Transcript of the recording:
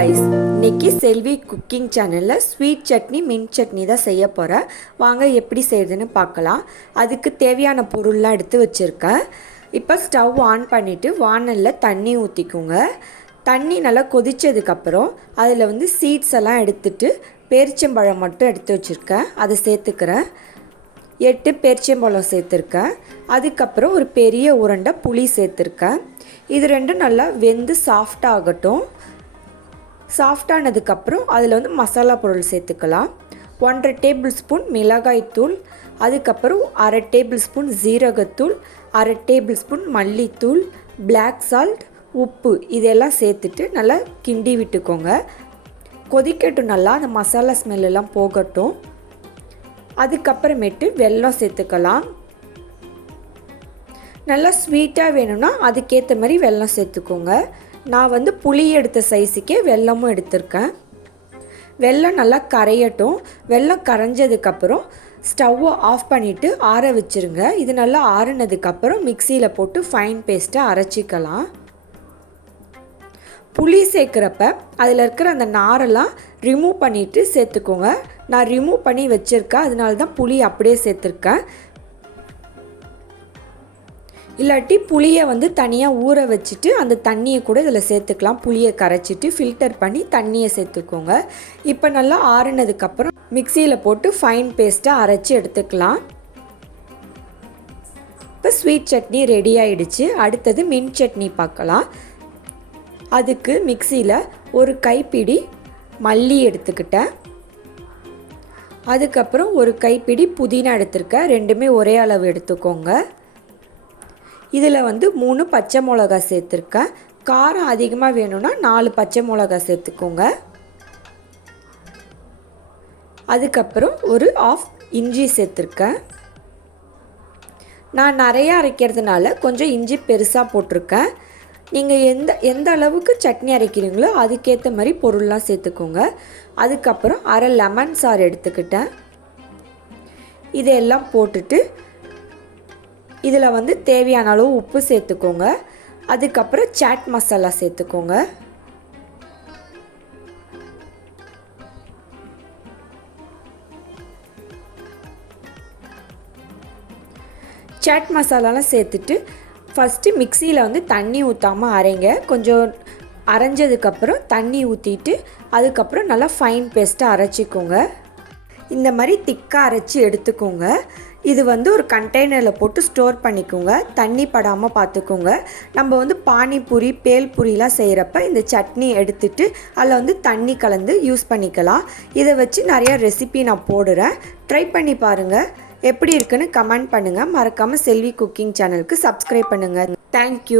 guys, இன்னைக்கு செல்வி cooking சேனலில் sweet chutney mint chutney தான் செய்ய போகிறேன். வாங்க எப்படி செய்யுதுன்னு பார்க்கலாம். அதுக்கு தேவையான பொருள்லாம் எடுத்து வச்சுருக்கேன். இப்போ ஸ்டவ் ஆன் பண்ணிவிட்டு வானலில் தண்ணி ஊற்றிக்குங்க. தண்ணி நல்லா கொதித்ததுக்கப்புறம் அதில் சீட்ஸ் எல்லாம் எடுத்துட்டு பேரிச்சம்பழம் மட்டும் எடுத்து வச்சுருக்கேன், அதை சேர்த்துக்கிறேன். 8 பேரிச்சம்பழம் சேர்த்துருக்கேன். அதுக்கப்புறம் ஒரு பெரிய உருண்டை புளி சேர்த்துருக்கேன். இது ரெண்டும் நல்லா வெந்து சாஃப்டாகட்டும். சாஃப்டானதுக்கப்புறம் அதில் மசாலா பொருள் சேர்த்துக்கலாம். 1.5 டேபிள் ஸ்பூன் மிளகாய்த்தூள், அதுக்கப்புறம் 1/2 டேபிள் ஸ்பூன் ஜீரகத்தூள், 1/2 டேபிள் ஸ்பூன் மல்லித்தூள், பிளாக் சால்ட், உப்பு இதெல்லாம் சேர்த்துட்டு நல்லா கிண்டி விட்டுக்கோங்க. கொதிக்கட்டும், நல்லா அந்த மசாலா ஸ்மெல்லாம் போகட்டும். அதுக்கப்புறமேட்டு வெல்லம் சேர்த்துக்கலாம். நல்லா ஸ்வீட்டாக வேணும்னா அதுக்கேற்ற மாதிரி வெல்லம் சேர்த்துக்கோங்க. நான் புளி எடுத்த சைஸுக்கே வெல்லமும் எடுத்திருக்கேன். வெல்லம் நல்லா கரையட்டும். வெல்லம் கரைஞ்சதுக்கப்புறம் ஸ்டவ்வை ஆஃப் பண்ணிவிட்டு ஆற வச்சுருங்க. இது நல்லா ஆறுனதுக்கப்புறம் மிக்சியில் போட்டு ஃபைன் பேஸ்ட்டாக அரைச்சிக்கலாம். புளி சேர்க்குறப்ப அதில் இருக்கிற அந்த நாரெல்லாம் ரிமூவ் பண்ணிவிட்டு சேர்த்துக்கோங்க. நான் ரிமூவ் பண்ணி வச்சுருக்கேன், அதனால தான் புளி அப்படியே சேர்த்துருக்கேன். இல்லாட்டி புளியை தனியாக ஊற வச்சுட்டு அந்த தண்ணியை கூட இதில் சேர்த்துக்கலாம். புளியை கரைச்சிட்டு ஃபில்டர் பண்ணி தண்ணியை சேர்த்துக்கோங்க. இப்போ நல்லா ஆறுனதுக்கப்புறம் மிக்சியில் போட்டு ஃபைன் பேஸ்ட்டாக அரைச்சி எடுத்துக்கலாம். இப்போ ஸ்வீட் சட்னி ரெடி ஆகிடுச்சு. அடுத்தது மின்ட் சட்னி பார்க்கலாம். அதுக்கு மிக்சியில் ஒரு கைப்பிடி மல்லி எடுத்துக்கிட்டேன். அதுக்கப்புறம் ஒரு கைப்பிடி புதினா எடுத்துருக்கேன். ரெண்டுமே ஒரே அளவு எடுத்துக்கோங்க. இதில் 3 பச்சை மிளகா சேர்த்துருக்கேன். காரம் அதிகமாக வேணும்னா 4 பச்சை மிளகா சேர்த்துக்கோங்க. அதுக்கப்புறம் ஒரு ஆஃப் இஞ்சி சேர்த்துருக்கேன். நான் நிறையா அரைக்கிறதுனால கொஞ்சம் இஞ்சி பெருசாக போட்டிருக்கேன். நீங்கள் எந்த அளவுக்கு சட்னி அரைக்கிறீங்களோ அதுக்கேற்ற மாதிரி பொருள்லாம் சேர்த்துக்கோங்க. அதுக்கப்புறம் 1/2 லெமன் சாறு எடுத்துக்கிட்டேன். இதையெல்லாம் போட்டுட்டு இதில் தேவையான அளவு உப்பு சேர்த்துக்கோங்க. அதுக்கப்புறம் சாட் மசாலா சேர்த்துக்கோங்க. சாட் மசாலாலாம் சேர்த்துட்டு ஃபஸ்ட்டு மிக்சியில் தண்ணி ஊற்றாமல் அரைங்க. கொஞ்சம் அரைஞ்சதுக்கப்புறம் தண்ணி ஊற்றிட்டு அதுக்கப்புறம் நல்லா ஃபைன் பேஸ்ட்டாக அரைச்சிக்கோங்க. இந்த மாதிரி திக்காக அரைச்சி எடுத்துக்கோங்க. இது ஒரு கண்டெய்னரில் போட்டு ஸ்டோர் பண்ணிக்கோங்க. தண்ணி படாமல் பார்த்துக்கோங்க. நம்ம பானிபூரி பேல்பூரிலாம் செய்கிறப்ப இந்த சட்னி எடுத்துட்டு அதில் தண்ணி கலந்து யூஸ் பண்ணிக்கலாம். இதை வச்சு நிறையா ரெசிபி நான் போடுறேன், ட்ரை பண்ணி பாருங்கள். எப்படி இருக்குன்னு கமெண்ட் பண்ணுங்கள். மறக்காமல் செல்வி குக்கிங் சேனலுக்கு சப்ஸ்கிரைப் பண்ணுங்கள். தேங்க்யூ.